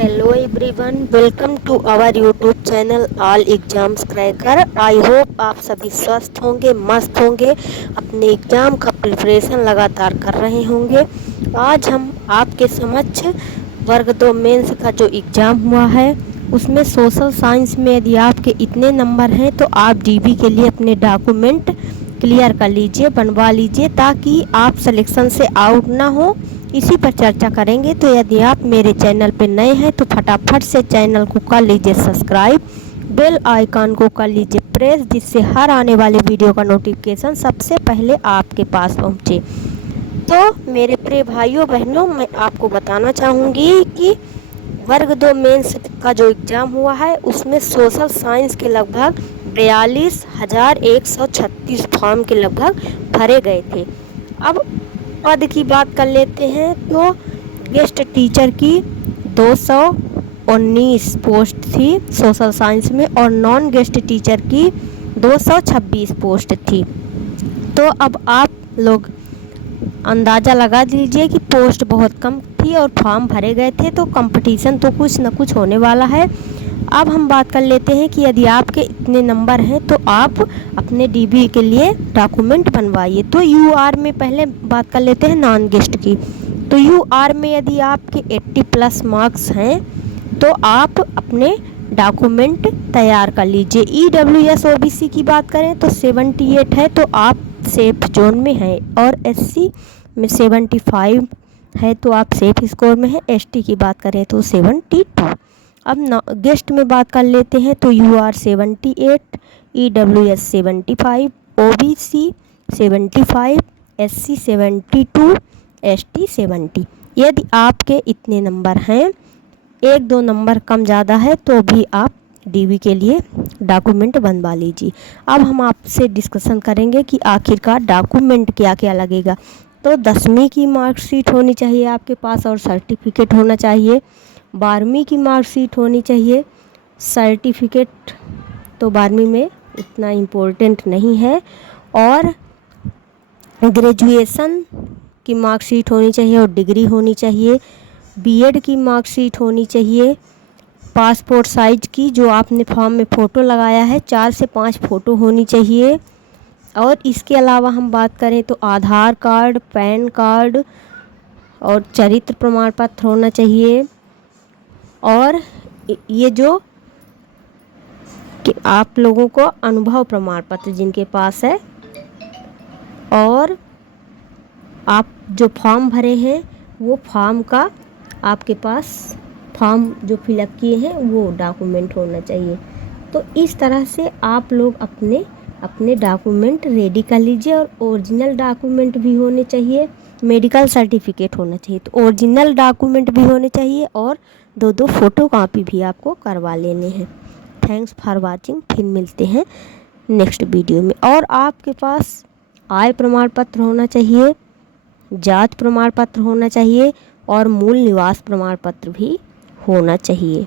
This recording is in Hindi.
Hello everyone, welcome to our YouTube channel all exams cracker. I hope आप सभी स्वस्थ होंगे, मस्त होंगे, अपने एग्ज़ाम का प्रिपरेशन लगातार कर रहे होंगे। आज हम आपके समक्ष वर्ग 2 मेंस का जो एग्ज़ाम हुआ है उसमें सोशल साइंस में यदि आपके इतने नंबर हैं तो आप डीबी के लिए अपने डॉक्यूमेंट क्लियर कर लीजिए, बनवा लीजिए, ताकि आप सिलेक्शन से आउट ना हो। इसी पर चर्चा करेंगे। तो यदि आप मेरे चैनल पर नए हैं तो फटाफट से चैनल को कर लीजिए सब्सक्राइब, बेल आइकन को कर लीजिए प्रेस, जिससे हर आने वाले वीडियो का नोटिफिकेशन सबसे पहले आपके पास पहुंचे। तो मेरे प्रिय भाइयों बहनों, मैं आपको बताना चाहूँगी कि वर्ग 2 मेंस का जो एग्ज़ाम हुआ है उसमें सोशल साइंस के लगभग 42,136 फॉर्म के लगभग भरे गए थे। अब पद की बात कर लेते हैं तो गेस्ट टीचर की 219 पोस्ट थी सोशल साइंस में, और नॉन गेस्ट टीचर की 226 पोस्ट थी। तो अब आप लोग अंदाज़ा लगा दीजिए कि पोस्ट बहुत कम थी और फॉर्म भरे गए थे, तो कंपटीशन तो कुछ न कुछ होने वाला है। अब हम बात कर लेते हैं कि यदि आपके इतने नंबर हैं तो आप अपने डीबी के लिए डॉक्यूमेंट बनवाइए। तो यूआर में पहले बात कर लेते हैं नॉन गेस्ट की। तो यूआर में यदि आपके 80+ मार्क्स हैं तो आप अपने डॉक्यूमेंट तैयार कर लीजिए। ईडब्ल्यूएस ओबीसी की बात करें तो 78 है तो आप सेफ जोन में हैं, और एससी में 75 है तो आप सेफ स्कोर में हैं। एसटी की बात करें तो 72। अब गेस्ट में बात कर लेते हैं तो UR 78, EWS 75, OBC 75, SC 72, ST 70। यदि आपके इतने नंबर हैं, 1-2 नंबर कम ज़्यादा है तो भी आप डीबी के लिए डॉक्यूमेंट बनवा लीजिए। अब हम आपसे डिस्कशन करेंगे कि आखिरकार डॉक्यूमेंट क्या क्या लगेगा। तो 10वीं की मार्कशीट होनी चाहिए आपके पास और सर्टिफिकेट होना चाहिए। 12वीं की मार्कशीट होनी चाहिए। सर्टिफिकेट तो 12वीं में इतना इम्पोर्टेंट नहीं है, और ग्रेजुएशन की मार्कशीट होनी चाहिए और डिग्री होनी चाहिए। बीएड की मार्कशीट होनी चाहिए। पासपोर्ट साइज की जो आपने फॉर्म में फ़ोटो लगाया है 4 से 5 फ़ोटो होनी चाहिए। और इसके अलावा हम बात करें तो आधार कार्ड, पैन कार्ड और चरित्र प्रमाण पत्र होना चाहिए। और ये जो कि आप लोगों को अनुभव प्रमाण पत्र जिनके पास है, और आप जो फॉर्म भरे हैं वो फॉर्म का आपके पास फॉर्म जो फिलअप किए हैं वो डॉक्यूमेंट होना चाहिए। तो इस तरह से आप लोग अपने डॉक्यूमेंट रेडी कर लीजिए। और ओरिजिनल डॉक्यूमेंट भी होने चाहिए, मेडिकल सर्टिफिकेट होना चाहिए, तो ओरिजिनल डॉक्यूमेंट भी होने चाहिए, और 2-2 फ़ोटो कॉपी भी आपको करवा लेने हैं। Thanks for watching. फिर मिलते हैं नेक्स्ट वीडियो में। और आपके पास आय प्रमाण पत्र होना चाहिए, जात प्रमाण पत्र होना चाहिए, और मूल निवास प्रमाण पत्र भी होना चाहिए।